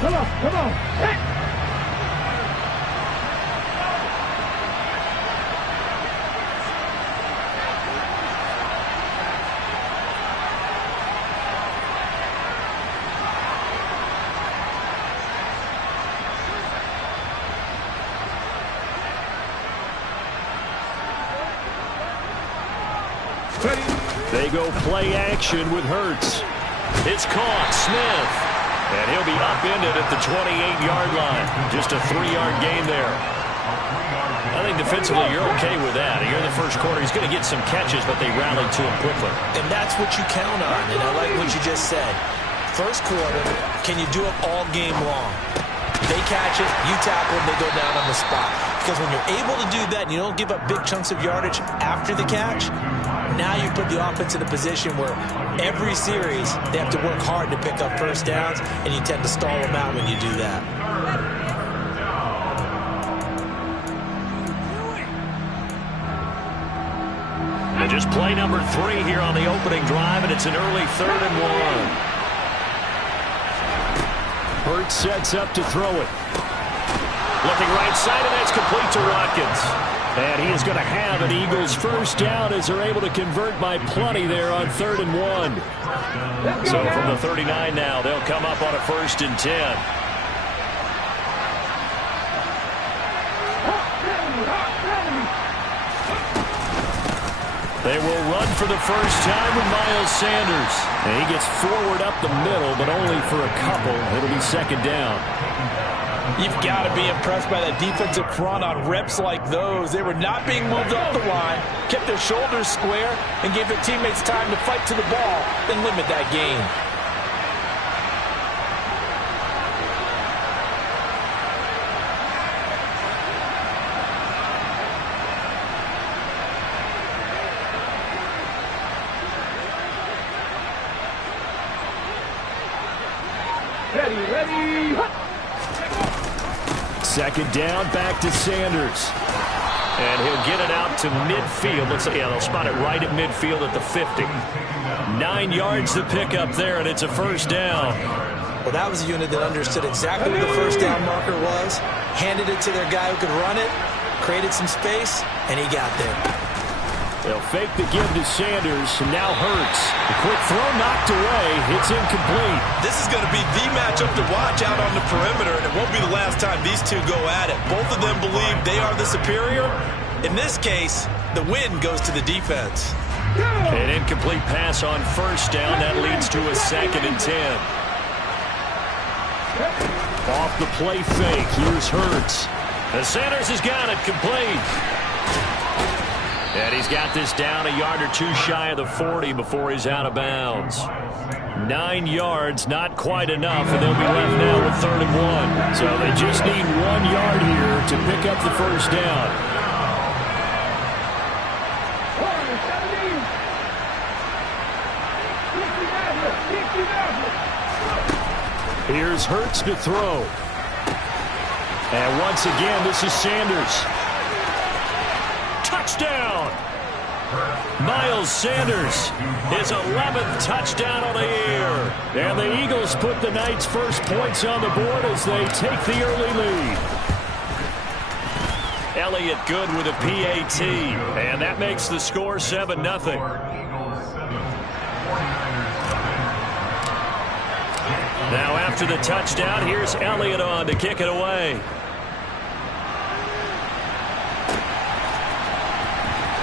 Come on, come on. Hey. They go play action with Hurts. It's caught. Smith. And he'll be upended at the 28-yard line. Just a 3-yard gain there. I think defensively you're okay with that. Here in the first quarter, he's going to get some catches, but they rallied to him quickly. And that's what you count on, and I like what you just said. First quarter, can you do it all game long? They catch it, you tackle them, they go down on the spot. Because when you're able to do that and you don't give up big chunks of yardage after the catch, now you put the offense in a position where every series they have to work hard to pick up first downs, and you tend to stall them out when you do that. And just play number 3 here on the opening drive, and it's an early 3rd and 1. Hurts sets up to throw it. Looking right side, and that's complete to Watkins. And he is going to have an Eagles first down as they're able to convert by plenty there on 3rd and 1. So from the 39 now, they'll come up on a 1st and 10. They will run for the first time with Miles Sanders. And he gets forward up the middle, but only for a couple. It'll be 2nd down. You've got to be impressed by that defensive front on reps like those. They were not being moved off the line, kept their shoulders square, and gave their teammates time to fight to the ball and limit that gain. Ready. 2nd down, back to Sanders. And he'll get it out to midfield. Looks like, yeah, they'll spot it right at midfield at the 50. 9 yards to pick up there, and it's a 1st down. Well, that was a unit that understood exactly where the first down marker was, handed it to their guy who could run it, created some space, and he got there. They'll fake the give to Sanders, and now Hurts. The quick throw knocked away. It's incomplete. This is going to be the matchup to watch out on the perimeter, and it won't be the last time these two go at it. Both of them believe they are the superior. In this case, the win goes to the defense. An incomplete pass on 1st down. That leads to a 2nd and 10. Off the play fake. Here's Hurts. And Sanders has got it complete. And he's got this down a yard or 2 shy of the 40 before he's out of bounds. 9 yards, not quite enough, and they'll be left now with 3rd and 1. So they just need 1 yard here to pick up the first down. Here's Hurts to throw. And once again, this is Sanders. Touchdown! Miles Sanders, his 11th touchdown of the year. And the Eagles put the night's first points on the board as they take the early lead. Elliott good with a PAT, and that makes the score 7-0. Now after the touchdown, here's Elliott on to kick it away.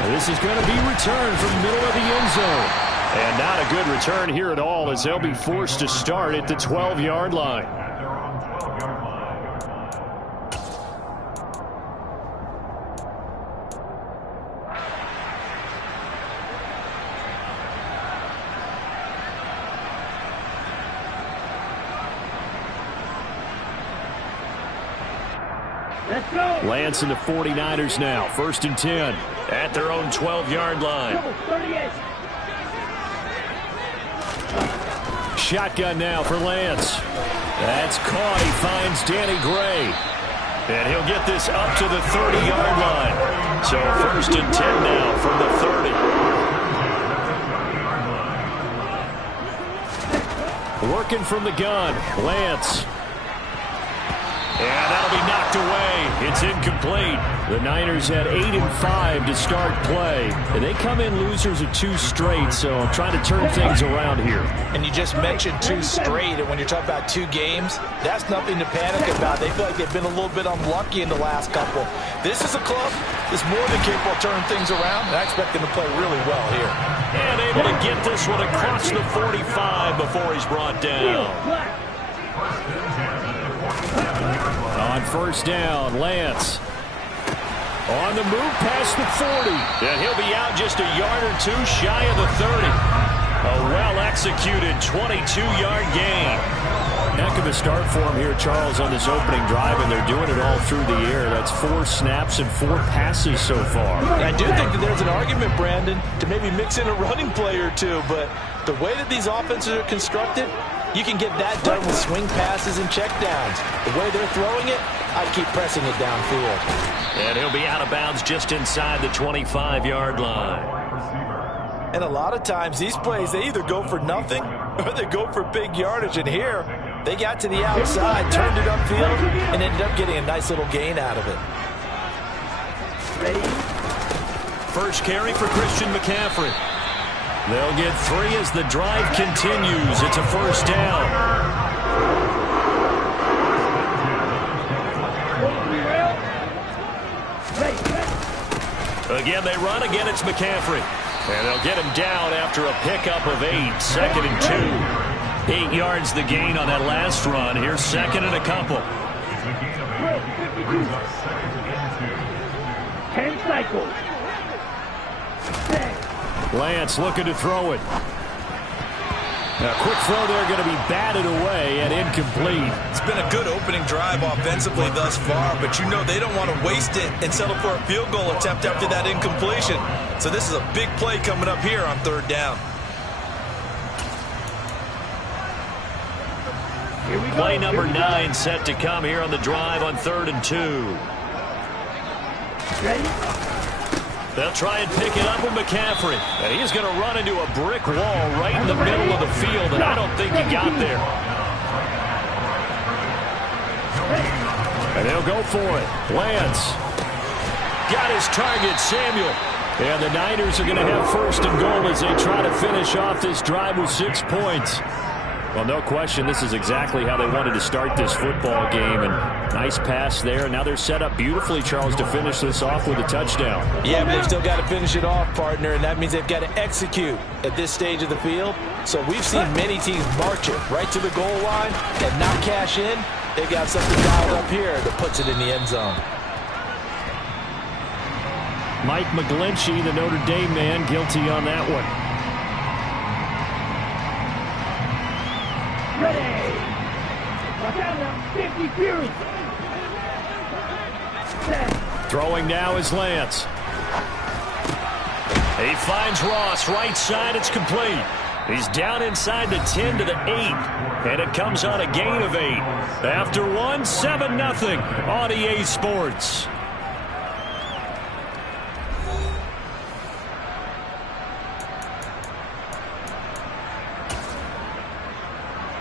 This is going to be returned from the middle of the end zone. And not a good return here at all as they'll be forced to start at the 12-yard line. Let's go. Lance and the 49ers now. 1st and 10 at their own 12-yard line. 38. Shotgun now for Lance. That's caught. He finds Danny Gray. And he'll get this up to the 30-yard line. So 1st and 10 now from the 30. Working from the gun. Lance. And that'll be knocked away. It's incomplete. The Niners had 8 and 5 to start play. And they come in losers of 2 straight, so trying to turn things around here. And you just mentioned 2 straight, and when you're talking about 2 games, that's nothing to panic about. They feel like they've been a little bit unlucky in the last couple. This is a club that's more than capable of turning things around, and I expect them to play really well here. And able to get this one across the 45 before he's brought down. On first down, Lance. On the move past the 40. And he'll be out just a yard or 2 shy of the 30. A well-executed 22-yard gain. Heck of a start for him here, Charles, on this opening drive, and they're doing it all through the air. That's 4 snaps and 4 passes so far. I do think that there's an argument, Brandon, to maybe mix in a running play or 2, but the way that these offenses are constructed, you can get that done with swing passes and checkdowns. The way they're throwing it, I'd keep pressing it downfield. And he'll be out of bounds just inside the 25-yard line. And a lot of times, these plays, they either go for nothing or they go for big yardage. And here, they got to the outside, turned it upfield, and ended up getting a nice little gain out of it. First carry for Christian McCaffrey. They'll get 3 as the drive continues. It's a first down. Again, they run. Again, it's McCaffrey. And they'll get him down after a pickup of 8. 2nd and 2. 8 yards the gain on that last run. Here's 2nd and a couple. 10 cycles. Lance looking to throw it. A quick throw there, going to be batted away and incomplete. It's been a good opening drive offensively thus far, but you know they don't want to waste it and settle for a field goal attempt after that incompletion. So this is a big play coming up here on 3rd down. Play number 9 set to come here on the drive on 3rd and 2. Ready? They'll try and pick it up with McCaffrey. And he's going to run into a brick wall right in the middle of the field, and I don't think he got there. And they'll go for it. Lance got his target, Samuel. And the Niners are going to have 1st and goal as they try to finish off this drive with 6 points. Well, no question, this is exactly how they wanted to start this football game. And nice pass there. Now they're set up beautifully, Charles, to finish this off with a touchdown. Yeah, but they've still got to finish it off, partner, and that means they've got to execute at this stage of the field. So we've seen many teams march it right to the goal line and not cash in. They've got something dialed up here that puts it in the end zone. Mike McGlinchey, the Notre Dame man, guilty on that one. Ready. Watch 50 Fury. Throwing now is Lance. He finds Ross right side. It's complete. He's down inside the 10 to the 8. And it comes on a gain of 8. After 1, 7-0 on EA Sports.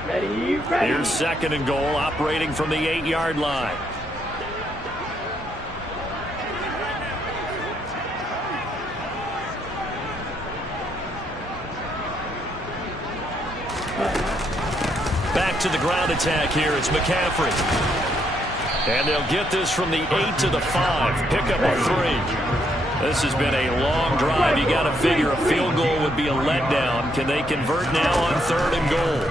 Ready. Here's 2nd and goal, operating from the 8-yard line. Back to the ground attack here. It's McCaffrey. And they'll get this from the 8 to the 5. Pickup of 3. This has been a long drive. You got to figure a field goal would be a letdown. Can they convert now on 3rd and goal?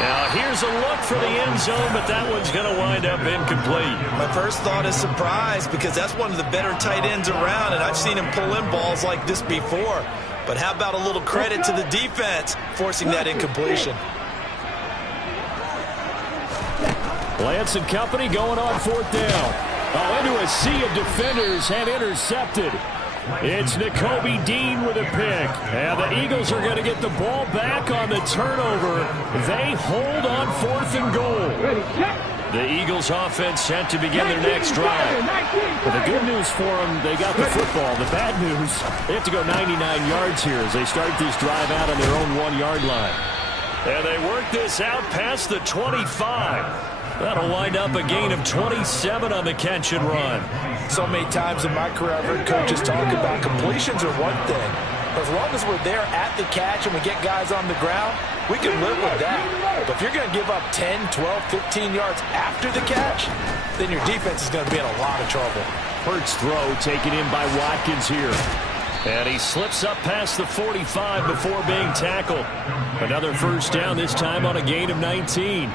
Now, here's a look for the end zone, but that one's going to wind up incomplete. My first thought is surprise, because that's one of the better tight ends around, and I've seen him pull in balls like this before. But how about a little credit to the defense forcing that incompletion? Lance and company going on 4th down. Oh, into a sea of defenders and intercepted. It's Nakobe Dean with a pick. And the Eagles are going to get the ball back on the turnover. They hold on 4th and goal. The Eagles offense set to begin their next drive. But the good news for them, they got the football. The bad news, they have to go 99 yards here as they start this drive out on their own 1-yard line. And they work this out past the 25. That'll wind up a gain of 27 on the catch and run. So many times in my career, I've heard coaches talk about completions are one thing. But as long as we're there at the catch and we get guys on the ground, we can live with that. But if you're going to give up 10, 12, 15 yards after the catch, then your defense is going to be in a lot of trouble. Hurts throw taken in by Watkins here. And he slips up past the 45 before being tackled. Another first down, this time on a gain of 19.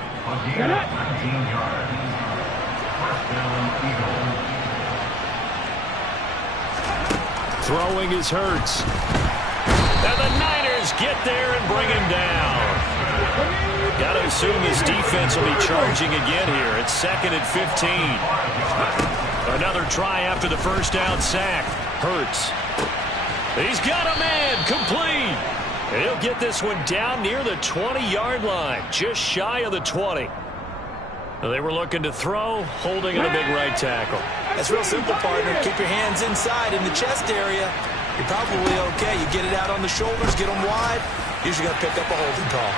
Throwing is Hurts. And the Niners get there and bring him down. Got to assume this defense will be charging again here. It's 2nd and 15. Another try after the first down sack. Hurts. He's got a man. Complete. And he'll get this one down near the 20-yard line. Just shy of the 20. They were looking to throw, holding in a big right tackle. That's real simple, partner. Keep your hands inside in the chest area. You're probably okay. You get it out on the shoulders, get them wide. Usually got to pick up a holding call.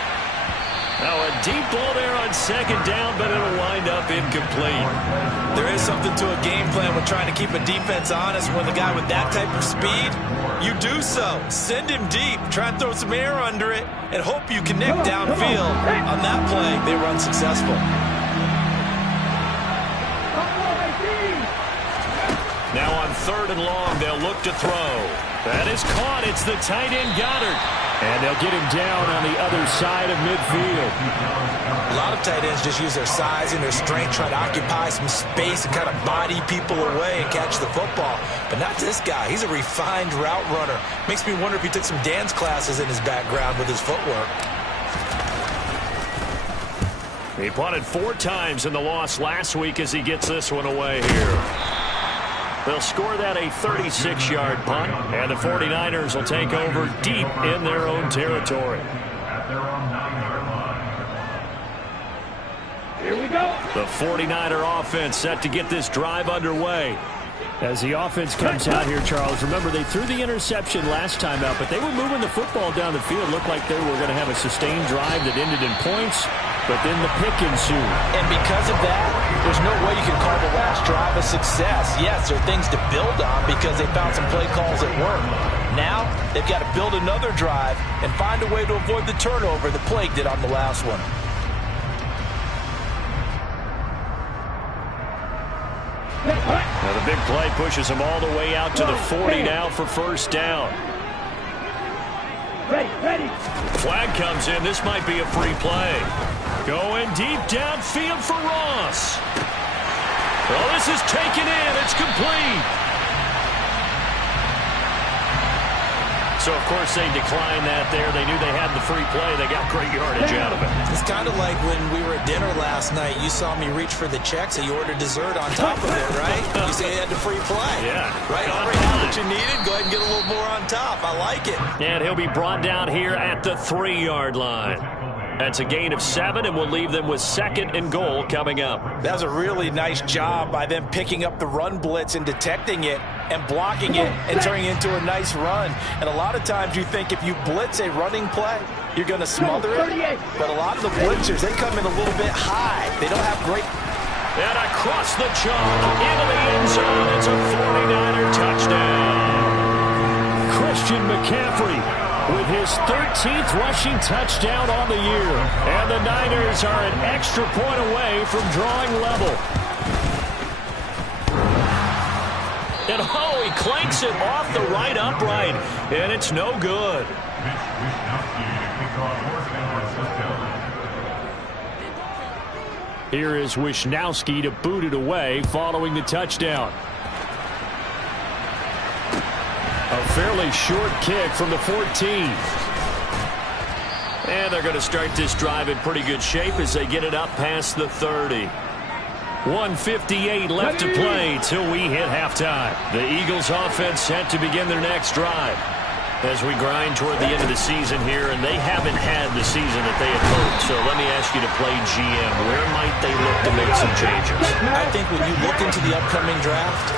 Now a deep ball there on 2nd down, but it'll wind up incomplete. There is something to a game plan with trying to keep a defense honest. When the guy with that type of speed, you do so. Send him deep. Try and throw some air under it and hope you connect downfield. On that play, they were unsuccessful. Now on 3rd and long, they'll look to throw. That is caught. It's the tight end Goddard. And they'll get him down on the other side of midfield. A lot of tight ends just use their size and their strength, try to occupy some space and kind of body people away and catch the football. But not this guy. He's a refined route runner. Makes me wonder if he took some dance classes in his background with his footwork. He punted 4 times in the loss last week as he gets this one away here. They'll score that a 36-yard punt, and the 49ers will take over deep in their own territory. Here we go. The 49er offense set to get this drive underway. As the offense comes out here, Charles, remember they threw the interception last time out, but they were moving the football down the field. Looked like they were going to have a sustained drive that ended in points, but then the pick ensued. And because of that, there's no way you can call the last drive a success. Yes, there are things to build on because they found some play calls that work. Now, they've got to build another drive and find a way to avoid the turnover the Plague did on the last one. Now the big play pushes them all the way out to the 40 now for first down. Ready. Flag comes in. This might be a free play. Going deep downfield for Ross. Well, this is taken in. It's complete. So, of course, they declined that there. They knew they had the free play. They got great yardage out of it. It's kind of like when we were at dinner last night. You saw me reach for the check, so you ordered dessert on top of it, right? You say you had the free play. Yeah. Right? Already had what you needed. Go ahead and get a little more on top. I like it. And he'll be brought down here at the 3-yard line. That's a gain of 7, and we'll leave them with 2nd and goal coming up. That was a really nice job by them picking up the run blitz and detecting it and blocking it and turning it into a nice run. And a lot of times you think if you blitz a running play, you're going to smother it. But a lot of the blitzers, they come in a little bit high. They don't have great... And across the chalk, into the end zone. It's a 49er touchdown. Christian McCaffrey with his 13th rushing touchdown on the year. And the Niners are an extra point away from drawing level. And oh, he clanks it off the right upright. And it's no good. Here is Wisnowski to boot it away following the touchdown. A fairly short kick from the 14. And they're going to start this drive in pretty good shape as they get it up past the 30. 1:58 left to play till we hit halftime. The Eagles offense set to begin their next drive as we grind toward the end of the season here, and they haven't had the season that they had hoped. So let me ask you to play GM. Where might they look to make some changes? I think when you look into the upcoming draft,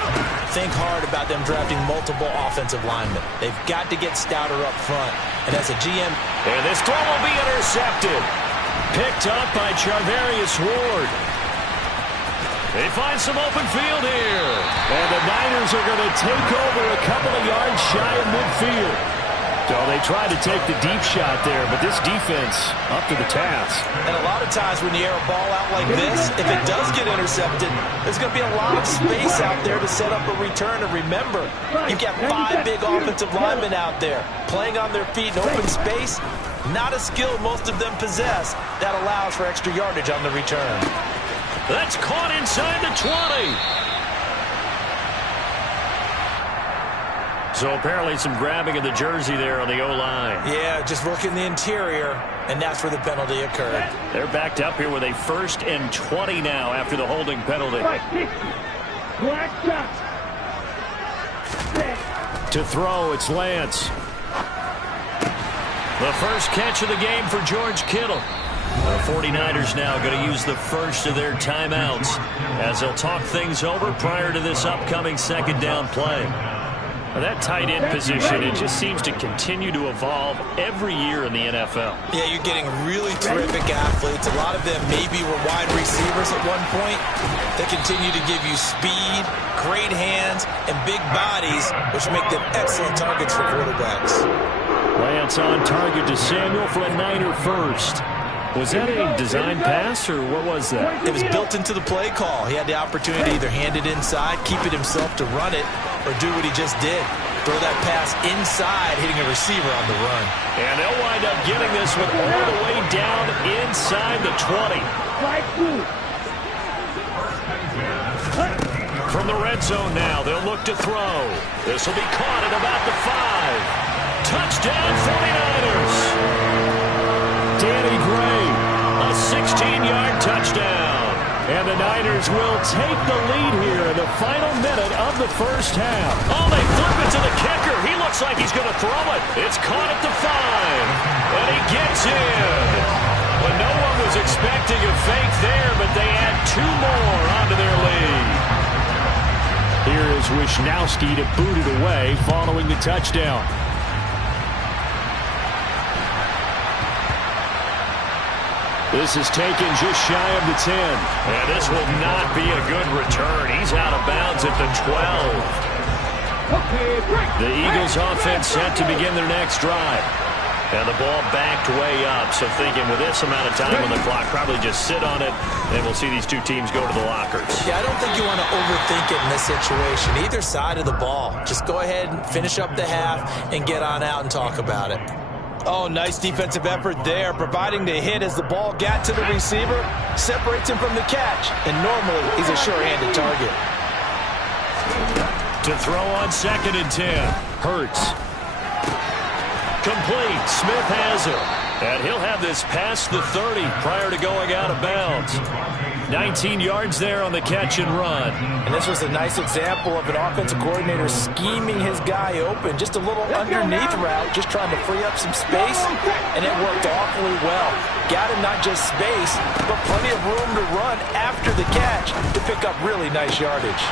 think hard about them drafting multiple offensive linemen. They've got to get stouter up front. And as a GM... And this throw will be intercepted. Picked up by Charvarius Ward. They find some open field here. And the Niners are going to take over a couple of yards shy of midfield. So they tried to take the deep shot there, but this defense up to the task. And a lot of times when you air a ball out like this, if it does get intercepted, there's going to be a lot of space out there to set up a return. And remember, you've got 5 big offensive linemen out there playing on their feet in open space. Not a skill most of them possess that allows for extra yardage on the return. That's caught inside the 20. So apparently some grabbing of the jersey there on the O-line. Yeah, just working the interior, and that's where the penalty occurred. They're backed up here with a 1st and 20 now after the holding penalty. Black shot. To throw, it's Lance. The first catch of the game for George Kittle. The 49ers now going to use the first of their timeouts as they'll talk things over prior to this upcoming 2nd down play. That tight end position, it just seems to continue to evolve every year in the NFL. Yeah, you're getting really terrific athletes. A lot of them maybe were wide receivers at one point. They continue to give you speed, great hands, and big bodies, which make them excellent targets for quarterbacks. Lance on target to Samuel for a Niner first. Was that a design pass, or what was that? It was built into the play call. He had the opportunity to either hand it inside, keep it himself to run it, or do what he just did. Throw that pass inside, hitting a receiver on the run. And they'll wind up getting this one all the way down inside the 20. From the red zone now, they'll look to throw. This will be caught at about the 5. Touchdown 49ers! Danny Gray, a 16-yard touchdown. And the Niners will take the lead here in the final minute of the first half. Oh, they flip it to the kicker. He looks like he's going to throw it. It's caught at the 5. And he gets in. Well, no one was expecting a fake there, but they add 2 more onto their lead. Here is Wishnowski to boot it away following the touchdown. This is taken just shy of the 10. And this will not be a good return. He's out of bounds at the 12. The Eagles offense set to begin their next drive. And the ball backed way up. So thinking with this amount of time on the clock, probably just sit on it, and we'll see these two teams go to the lockers. Yeah, I don't think you want to overthink it in this situation. Either side of the ball. Just go ahead and finish up the half and get on out and talk about it. Oh, nice defensive effort there, providing the hit as the ball got to the receiver, separates him from the catch, and normally he's a sure-handed target. To throw on 2nd and 10, Hurts. Complete, Smith has it, and he'll have this past the 30 prior to going out of bounds. 19 yards there on the catch and run. And this was a nice example of an offensive coordinator scheming his guy open. Just a little underneath route, just trying to free up some space, and it worked awfully well. Got him not just space, but plenty of room to run after the catch to pick up really nice yardage.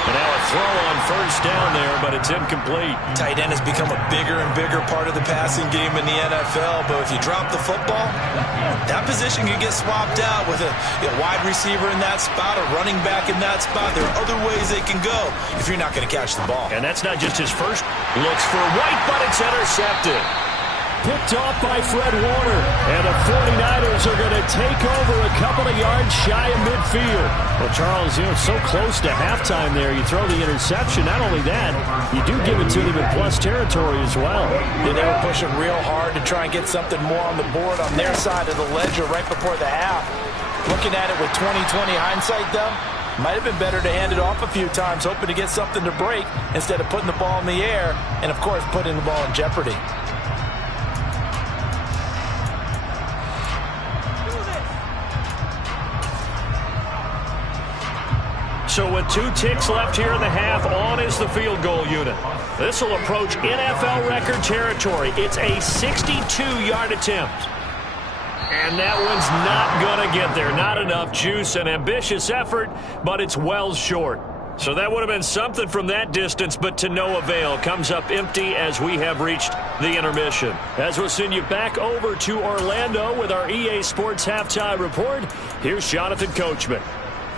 And now a throw on 1st down there, but it's incomplete. Tight end has become a bigger and bigger part of the passing game in the NFL, but if you drop the football, that position can get swapped out with a wide receiver in that spot, a running back in that spot. There are other ways they can go if you're not going to catch the ball. And that's not just his first. Looks for White, but it's intercepted. Picked off by Fred Warner. And the 49ers are going to take over a couple of yards shy of midfield. Well, Charles, so close to halftime there. You throw the interception. Not only that, you do give it to them in plus territory as well. Yeah, they were pushing real hard to try and get something more on the board on their side of the ledger right before the half. Looking at it with 20/20 hindsight, though, might have been better to hand it off a few times, hoping to get something to break instead of putting the ball in the air and, of course, putting the ball in jeopardy. So with 2 ticks left here in the half, on is the field goal unit. This will approach NFL record territory. It's a 62-yard attempt. And that one's not going to get there. Not enough juice, an ambitious effort, but it's well short. So that would have been something from that distance, but to no avail. Comes up empty as we have reached the intermission. As we'll send you back over to Orlando with our EA Sports Halftime Report, here's Jonathan Coachman.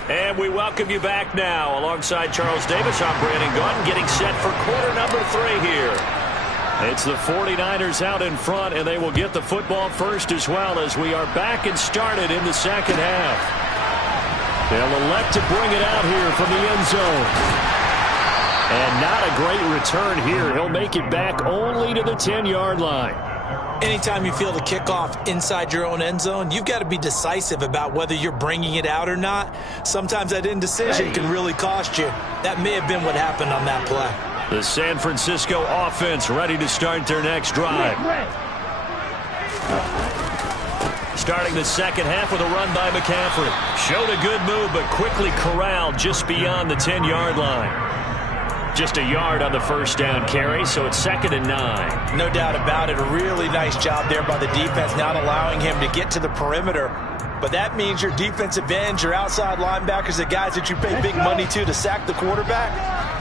And we welcome you back now. Alongside Charles Davis, I'm Brandon Gaudin, getting set for quarter number 3 here. It's the 49ers out in front, and they will get the football first as well as we are back and started in the second half. They'll elect to bring it out here from the end zone. And not a great return here. He'll make it back only to the 10-yard line. Anytime you feel the kickoff inside your own end zone, you've got to be decisive about whether you're bringing it out or not. Sometimes that indecision can really cost you. That may have been what happened on that play. The San Francisco offense ready to start their next drive. Starting the second half with a run by McCaffrey. Showed a good move, but quickly corralled just beyond the 10-yard line. Just a yard on the first down carry, so it's 2nd and 9. No doubt about it. A really nice job there by the defense, not allowing him to get to the perimeter. But that means your defensive ends, your outside linebackers, the guys that you pay big money to sack the quarterback,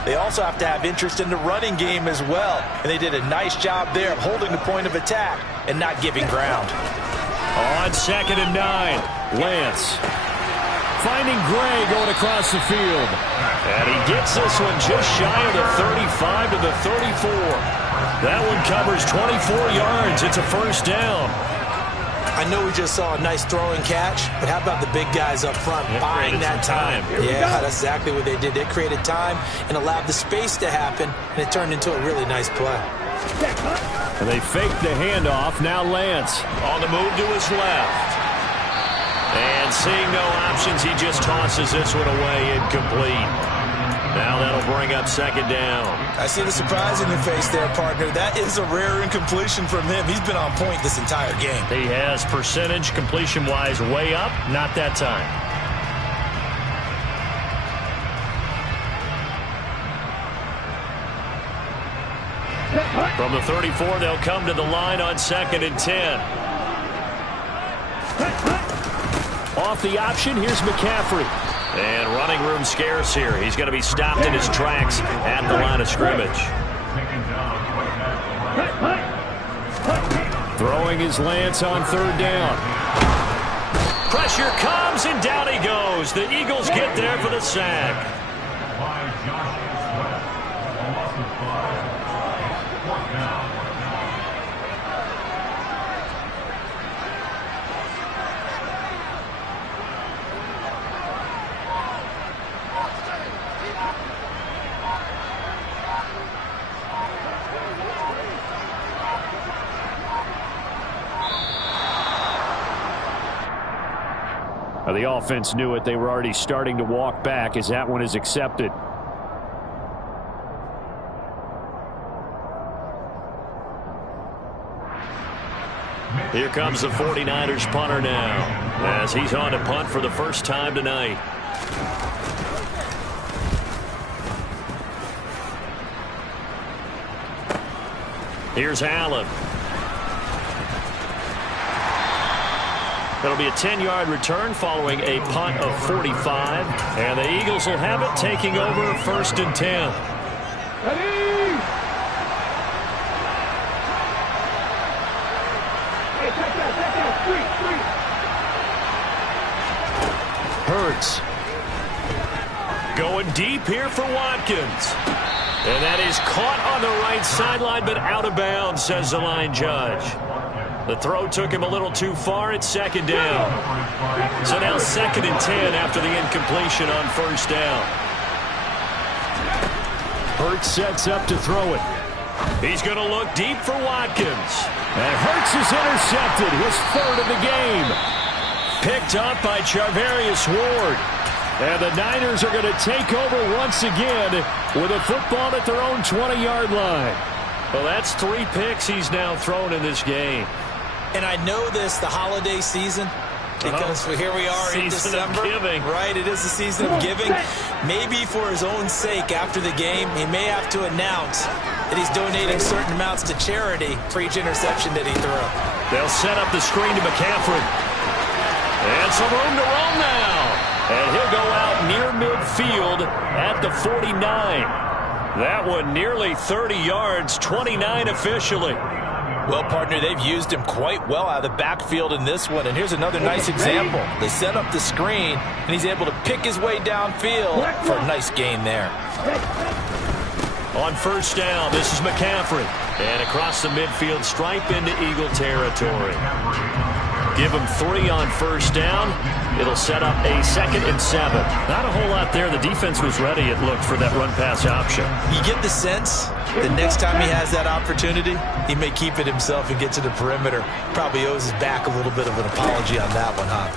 they also have to have interest in the running game as well. And they did a nice job there of holding the point of attack and not giving ground. On 2nd and 9, Lance finding Gray going across the field. And he gets this one just shy of the 35 to the 34. That one covers 24 yards. It's a first down. I know we just saw a nice throwing catch, but how about the big guys up front buying that time? Yeah, that's exactly what they did. They created time and allowed the space to happen, and it turned into a really nice play. And they faked the handoff. Now Lance on the move to his left. And seeing no options, he just tosses this one away, incomplete. Now that'll bring up 2nd down. I see the surprise in your face there, partner. That is a rare incompletion from him. He's been on point this entire game. He has percentage completion-wise way up, not that time. From the 34, they'll come to the line on 2nd and 10. Off the option, here's McCaffrey. And running room scarce here. He's going to be stopped in his tracks at the line of scrimmage. Throwing his Lance on 3rd down. Pressure comes, and down he goes. The Eagles get there for the sack. The offense knew it. They were already starting to walk back as that one is accepted. Here comes the 49ers punter now as he's on to punt for the first time tonight. Here's Allen. It'll be a 10-yard return following a punt of 45. And the Eagles will have it, taking over 1st and 10. Ready? Hey, check that. 3. Hurts. Going deep here for Watkins. And that is caught on the right sideline, but out of bounds, says the line judge. The throw took him a little too far. It's 2nd down. So now 2nd and 10 after the incompletion on 1st down. Hurts sets up to throw it. He's going to look deep for Watkins. And Hurts is intercepted, his 3rd of the game. Picked up by Charvarius Ward. And the Niners are going to take over once again with a football at their own 20-yard line. Well, that's 3 picks he's now thrown in this game. And I know this, the holiday season, because here we are in December. Right, it is the season of giving. Maybe for his own sake after the game, he may have to announce that he's donating certain amounts to charity for each interception that he threw. They'll set up the screen to McCaffrey. And some room to run now. And he'll go out near midfield at the 49. That one nearly 30 yards, 29 officially. Well, partner, they've used him quite well out of the backfield in this one. And here's another nice example. They set up the screen, and he's able to pick his way downfield for a nice gain there. On first down, this is McCaffrey. And across the midfield stripe into Eagle territory. Give him 3 on first down. It'll set up a 2nd and 7. Not a whole lot there. The defense was ready, it looked, for that run-pass option. You get the sense the next time he has that opportunity, he may keep it himself and get to the perimeter. Probably owes his back a little bit of an apology on that one, huh?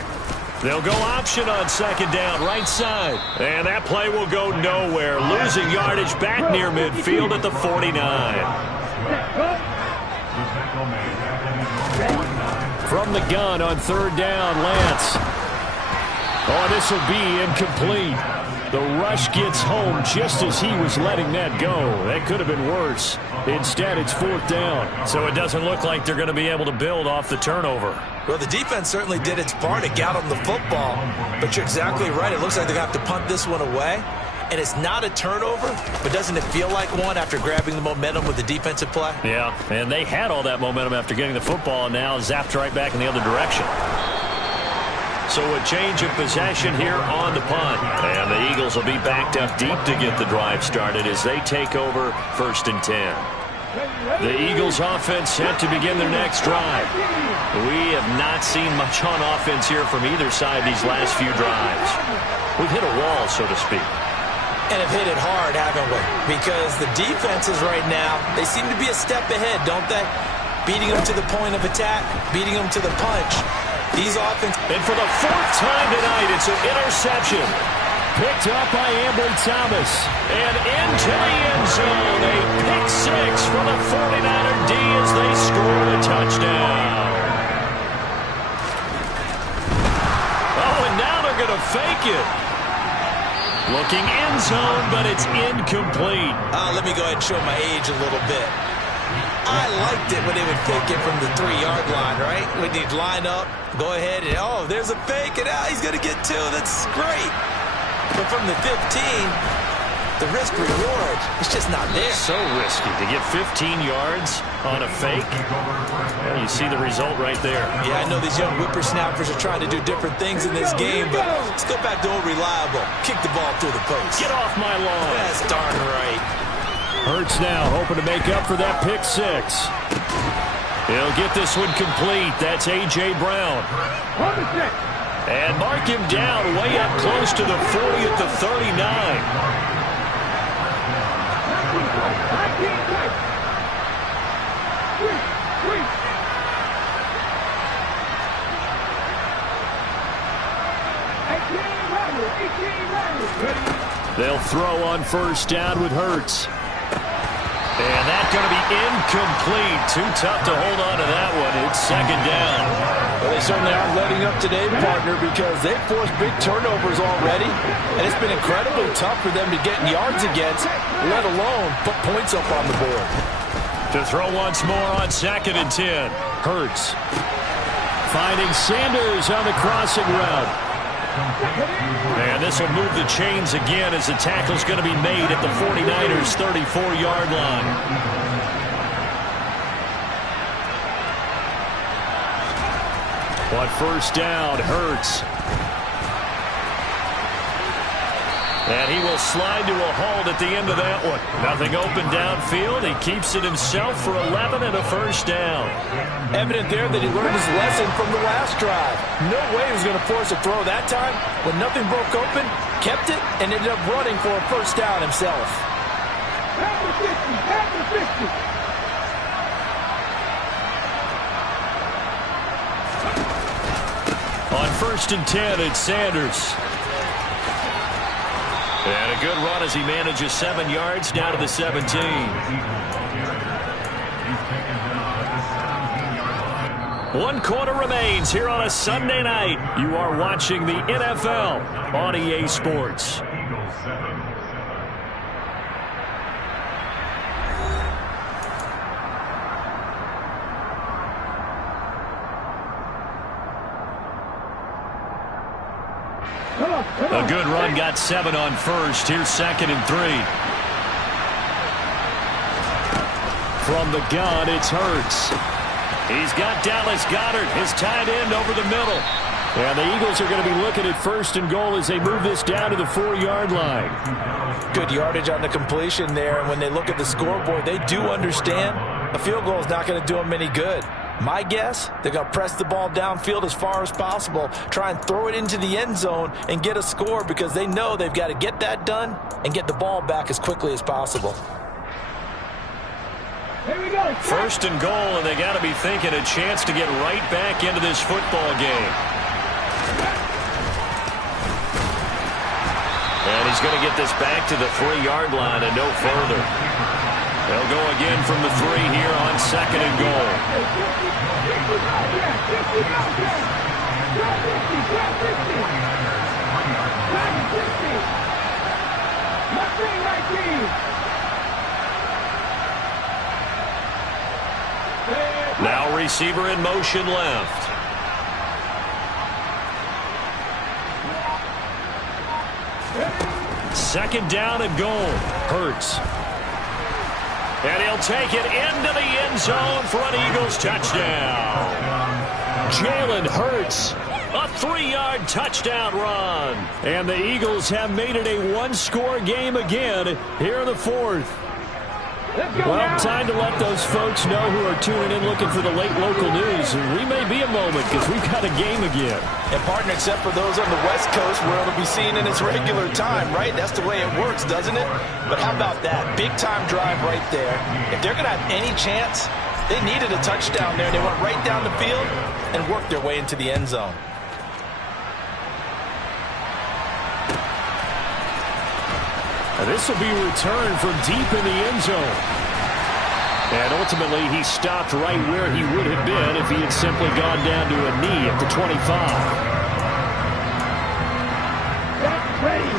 They'll go option on 2nd down, right side. And that play will go nowhere. Losing yardage back near midfield at the 49. From the gun on 3rd down, Lance. Oh, this will be incomplete. The rush gets home just as he was letting that go. That could have been worse. Instead, it's 4th down. So it doesn't look like they're going to be able to build off the turnover. Well, the defense certainly did its part to get on the football. But you're exactly right. It looks like they're going to have to punt this one away. And it's not a turnover, but doesn't it feel like one after grabbing the momentum with the defensive play? Yeah, and they had all that momentum after getting the football, and now zapped right back in the other direction. So a change of possession here on the punt. And the Eagles will be backed up deep to get the drive started as they take over 1st and 10. The Eagles offense set to begin their next drive. We have not seen much on offense here from either side these last few drives. We've hit a wall, so to speak. And have hit it hard, haven't we? Because the defenses right now, they seem to be a step ahead, don't they? Beating them to the point of attack, beating them to the punch. These offense. And for the 4th time tonight, it's an interception. Picked up by Ambry Thomas. And into the end zone. A pick 6 for the 49er D as they score a touchdown. Oh, and now they're going to fake it. Looking end zone, but it's incomplete. Let me go ahead and show my age a little bit. I liked it when they would fake it from the 3-yard line, right? When they'd line up, go ahead, and oh, there's a fake, and he's going to get 2. That's great. But from the 15, the risk-reward, it's just not there. So risky to get 15 yards on a fake. Well, you see the result right there. Yeah, I know these young whippersnappers are trying to do different things in this game, but let's go back to old reliable. Kick the ball through the post. Get off my lawn. That's darn right. Hurts now hoping to make up for that pick 6. He'll get this one complete. That's A.J. Brown. And mark him down way up close to the 40 at the 39. They'll throw on first down with Hurts. And that's going to be incomplete. Too tough to hold on to that one. It's 2nd down. Well, they certainly aren't letting up today, partner, because they've forced big turnovers already. And it's been incredibly tough for them to get yards against, let alone put points up on the board. To throw once more on 2nd and 10. Hurts. Finding Sanders on the crossing route. And this will move the chains again as the tackle's going to be made at the 49ers' 34-yard line. On first down, Hurts. And he will slide to a halt at the end of that one. Nothing open downfield. He keeps it himself for 11 and a first down. Evident there that he learned his lesson from the last drive. No way he was going to force a throw that time. When nothing broke open, kept it, and ended up running for a first down himself. On 1st and 10, it's Sanders. And a good run as he manages 7 yards down to the 17. 1 quarter remains here on a Sunday night. You are watching the NFL on EA Sports. A good run, got 7 on first. Here's 2nd and 3. From the gun, it's Hurts. He's got Dallas Goedert, his tight end, over the middle. And the Eagles are going to be looking at 1st and goal as they move this down to the 4-yard line. Good yardage on the completion there. And when they look at the scoreboard, they do understand a field goal is not going to do them any good. My guess, they're going to press the ball downfield as far as possible, try and throw it into the end zone and get a score because they know they've got to get that done and get the ball back as quickly as possible. Here we go. 1st and goal, and they got to be thinking a chance to get right back into this football game. And he's going to get this back to the 3-yard line and no further. They'll go again from the 3 here on 2nd and goal. Now receiver in motion left. Second down and goal. Hurts. And he'll take it into the end zone for an Eagles touchdown. Jalen Hurts, a 3-yard touchdown run. And the Eagles have made it a 1-score game again here in the 4th. Well, time to let those folks know who are tuning in looking for the late local news. We may be a moment because we've got a game again. And, partner, except for those on the West Coast where it'll be seen in its regular time, right? That's the way it works, doesn't it? But how about that? Big-time drive right there. If they're going to have any chance, they needed a touchdown there. They went right down the field and worked their way into the end zone. This will be returned from deep in the end zone. And ultimately, he stopped right where he would have been if he had simply gone down to a knee at the 25.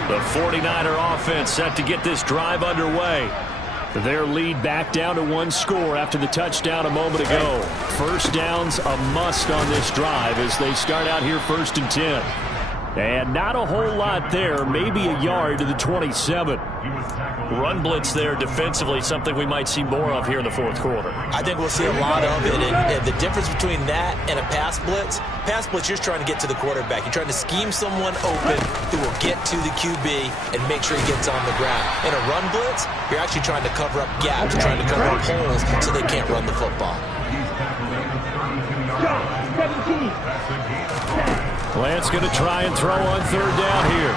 The 49er offense set to get this drive underway. Their lead back down to 1 score after the touchdown a moment ago. First down's a must on this drive as they start out here 1st and 10. And not a whole lot there, maybe a yard to the 27. Run blitz there defensively, something we might see more of here in the 4th quarter. I think we'll see a lot of it. And the difference between that and a pass blitz, you're just trying to get to the quarterback. You're trying to scheme someone open who will get to the QB and make sure he gets on the ground. In a run blitz, you're actually trying to cover up gaps, trying to cover up holes so they can't run the football. Lance going to try and throw on 3rd down here.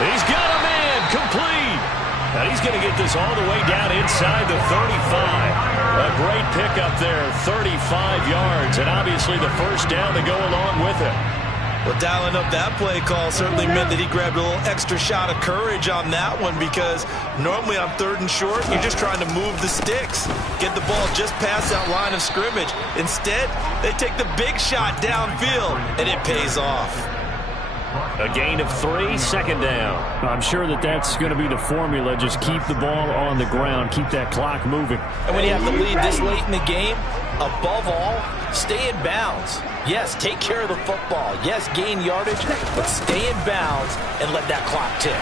He's got a man complete. And he's going to get this all the way down inside the 35. A great pickup there, 35 yards. And obviously the first down to go along with it. Well, dialing up that play call certainly meant that he grabbed a little extra shot of courage on that one because normally on 3rd and short, you're just trying to move the sticks, get the ball just past that line of scrimmage. Instead, they take the big shot downfield, and it pays off. A gain of 3, 2nd down. I'm sure that's going to be the formula. Just keep the ball on the ground, keep that clock moving. And when you have the lead this late in the game, above all, stay in bounds. Yes, take care of the football. Yes, gain yardage, but stay in bounds and let that clock tick.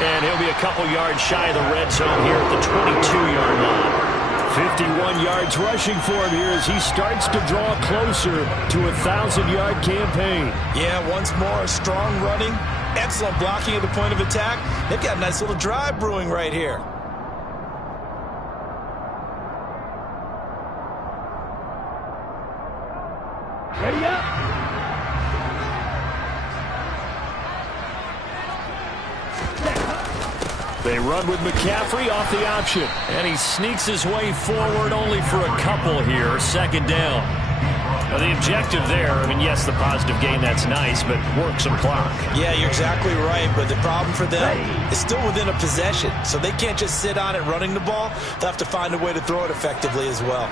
And he'll be a couple yards shy of the red zone here at the 22-yard line. 51 yards rushing for him here as he starts to draw closer to a 1,000-yard campaign. Yeah, once more, strong running, excellent blocking at the point of attack. They've got a nice little drive brewing right here. Ready up. They run with McCaffrey off the option. And he sneaks his way forward only for a couple here. 2nd down. Now the objective there, I mean, yes, the positive gain, that's nice, but work some clock. Yeah, you're exactly right. But the problem for them is still within a possession. So they can't just sit on it running the ball. They'll have to find a way to throw it effectively as well.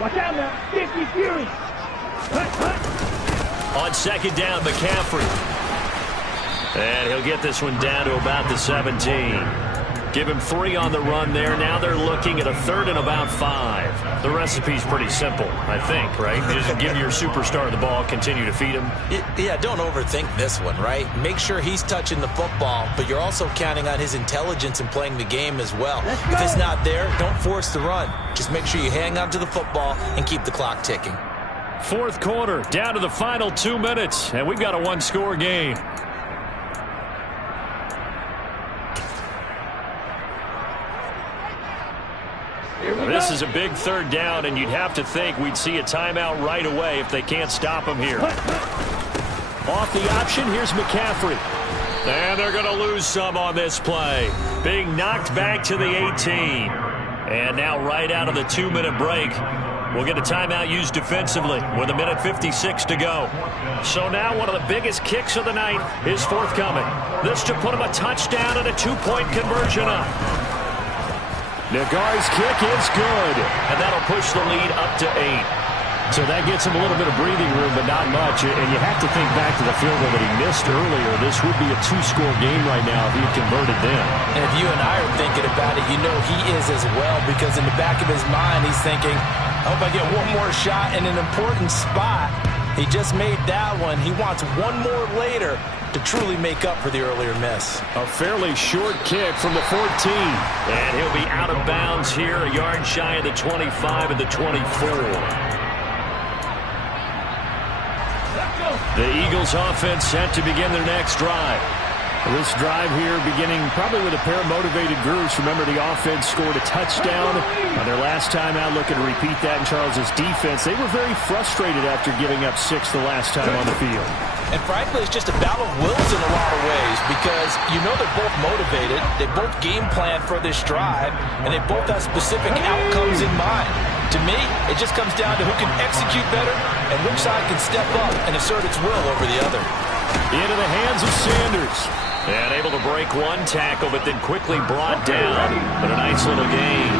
Watch out now. 50 Fury. On 2nd down, McCaffrey. And he'll get this one down to about the 17. Give him 3 on the run there. Now they're looking at a 3rd and about 5. The recipe's pretty simple, I think, right? You just give your superstar the ball, continue to feed him. Yeah, don't overthink this one, right? Make sure he's touching the football, but you're also counting on his intelligence in playing the game as well. If it's not there, don't force the run. Just make sure you hang on to the football and keep the clock ticking. 4th quarter, down to the final 2 minutes, and we've got a 1-score game. This is a big 3rd down, and you'd have to think we'd see a timeout right away if they can't stop him here. Off the option, here's McCaffrey. And they're going to lose some on this play. Being knocked back to the 18. And now right out of the 2-minute break, we'll get a timeout used defensively with 1:56 to go. So now one of the biggest kicks of the night is forthcoming. This to put him a touchdown and a 2-point conversion up. Nagar's kick is good, and that'll push the lead up to 8. So that gets him a little bit of breathing room, but not much. And you have to think back to the field goal that he missed earlier. This would be a 2-score game right now if he had converted then. And if you and I are thinking about it, you know he is as well, because in the back of his mind, he's thinking, I hope I get one more shot in an important spot. He just made that one. He wants one more later to truly make up for the earlier miss. A fairly short kick from the 14. And he'll be out of bounds here, a yard shy of the 25 and the 24. The Eagles offense set to begin their next drive. This drive here beginning probably with a pair of motivated groups. Remember, the offense scored a touchdown on their last time out. Looking to repeat that in Charles's defense. They were very frustrated after giving up 6 the last time on the field. And frankly, it's just a battle of wills in a lot of ways, because you know they're both motivated, they both game plan for this drive, and they both have specific outcomes in mind. To me, it just comes down to who can execute better and which side can step up and assert its will over the other. Into the hands of Sanders. And able to break one tackle, but then quickly brought down. But a nice little gain.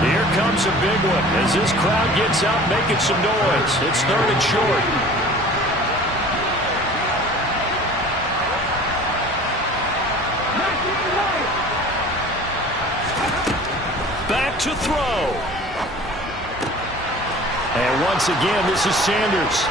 Here comes a big one as this crowd gets up making some noise. It's 3rd and short. Back to throw. And once again, this is Sanders.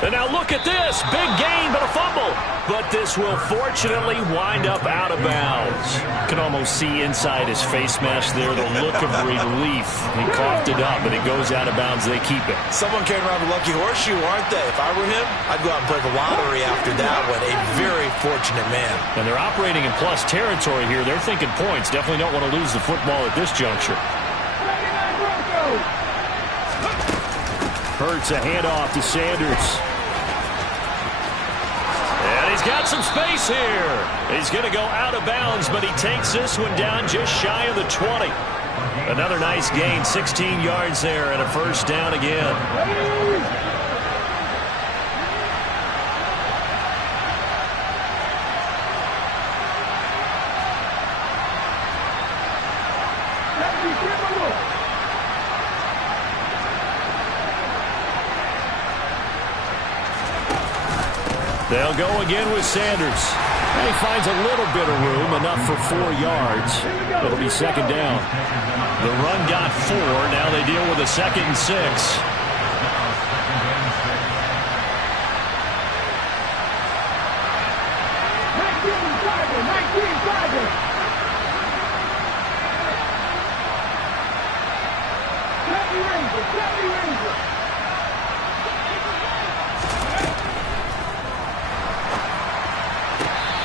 And now look at this. Big gain, but a fumble. But this will fortunately wind up out of bounds. You can almost see inside his face mask there the look of relief. He coughed it up, but it goes out of bounds. They keep it. Someone came around with lucky horseshoe, aren't they? If I were him, I'd go out and play the lottery after that one. A very fortunate man. And they're operating in plus territory here. They're thinking points. Definitely don't want to lose the football at this juncture. Hurts a handoff to Sanders. And he's got some space here. He's going to go out of bounds, but he takes this one down just shy of the 20. Another nice gain, 16 yards there, and a 1st down again. They'll go again with Sanders. And he finds a little bit of room, enough for 4 yards. It'll be 2nd down. The run got 4. Now they deal with a 2nd and 6.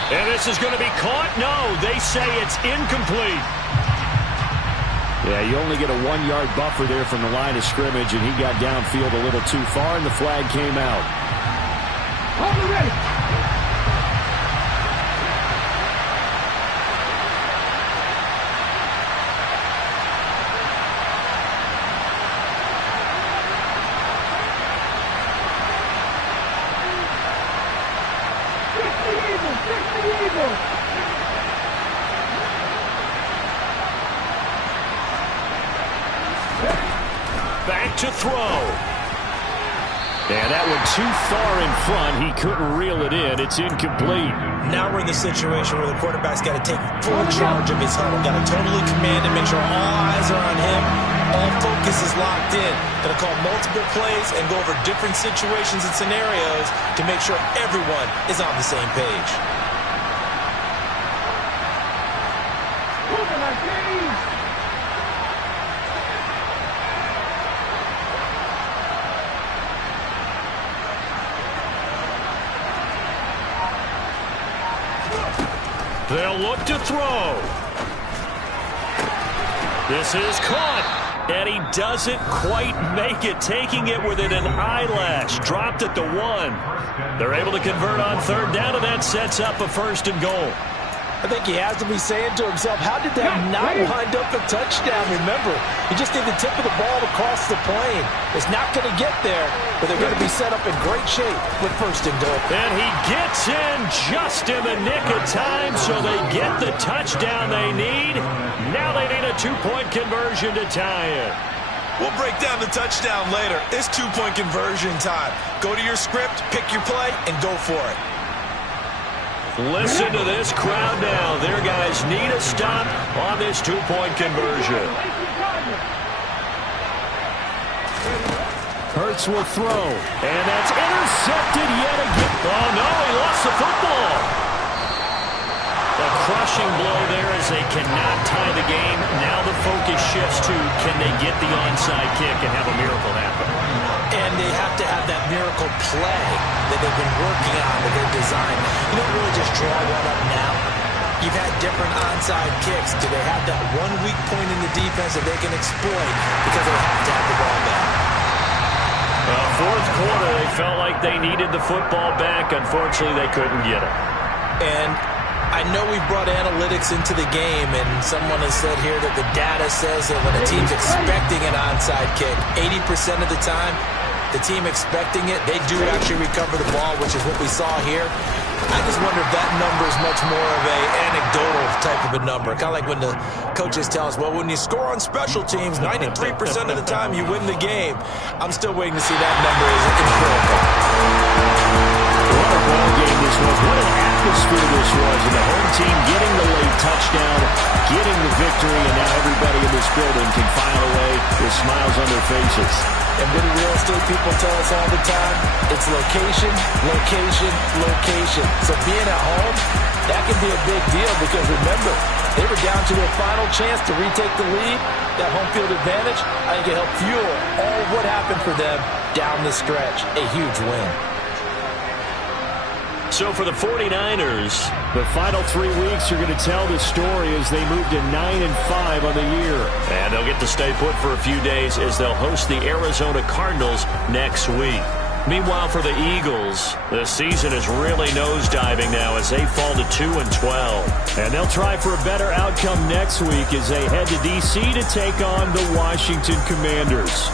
And this is going to be caught? No, they say it's incomplete. Yeah, you only get a 1-yard buffer there from the line of scrimmage, and he got downfield a little too far, and the flag came out. Hold it ready. Back to throw. And that one too far in front. He couldn't reel it in. It's incomplete. Now we're in the situation where the quarterback's got to take full charge of his huddle. Got to totally command it, make sure all eyes are on him. All focus is locked in. Got to call multiple plays and go over different situations and scenarios to make sure everyone is on the same page. They'll look to throw. This is caught, and he doesn't quite make it, taking it within an eyelash. Dropped at the 1. They're able to convert on third down, and that sets up a 1st and goal. I think he has to be saying to himself, how did that not wind up a touchdown? Remember, he just did the tip of the ball across the plane. It's not going to get there, but they're going to be set up in great shape with 1st and goal. And he gets in just in the nick of time, so they get the touchdown they need. Now they need a 2-point conversion to tie it. We'll break down the touchdown later. It's 2-point conversion time. Go to your script, pick your play, and go for it. Listen to this crowd now. Their guys need a stop on this 2-point conversion. Hurts will throw, and that's intercepted yet again. Oh, no, he lost the football. A crushing blow there as they cannot tie the game. Now the focus shifts to, can they get the onside kick and have a miracle happen? And they have to have that miracle play that they've been working on, that they've designed. You don't really just draw one up now. You've had different onside kicks. Do they have that one weak point in the defense that they can exploit because they have to have the ball back? Fourth quarter, they felt like they needed the football back. Unfortunately, they couldn't get it. And I know we've brought analytics into the game, and someone has said here that the data says that when a team's expecting an onside kick, 80% of the time, the team expecting it, they do actually recover the ball, which is what we saw here. I just wonder if that number is much more of a anecdotal type of a number. Kind of like when the coaches tell us, well, when you score on special teams, 93% of the time you win the game. I'm still waiting to see that number is empirical. What a ball game this was. What an atmosphere this was. And the home team getting the late touchdown, getting the victory, and now everybody in this building can file away with smiles on their faces. And what do real estate people tell us all the time? It's location, location, location. So being at home, that can be a big deal because remember, they were down to their final chance to retake the lead. That home field advantage, I think it helped fuel all of what happened for them down the stretch. A huge win. So for the 49ers, the final 3 weeks are going to tell the story as they move to 9-5 on the year. And they'll get to stay put for a few days as they'll host the Arizona Cardinals next week. Meanwhile, for the Eagles, the season is really nosediving now as they fall to 2-12. And they'll try for a better outcome next week as they head to D.C. to take on the Washington Commanders.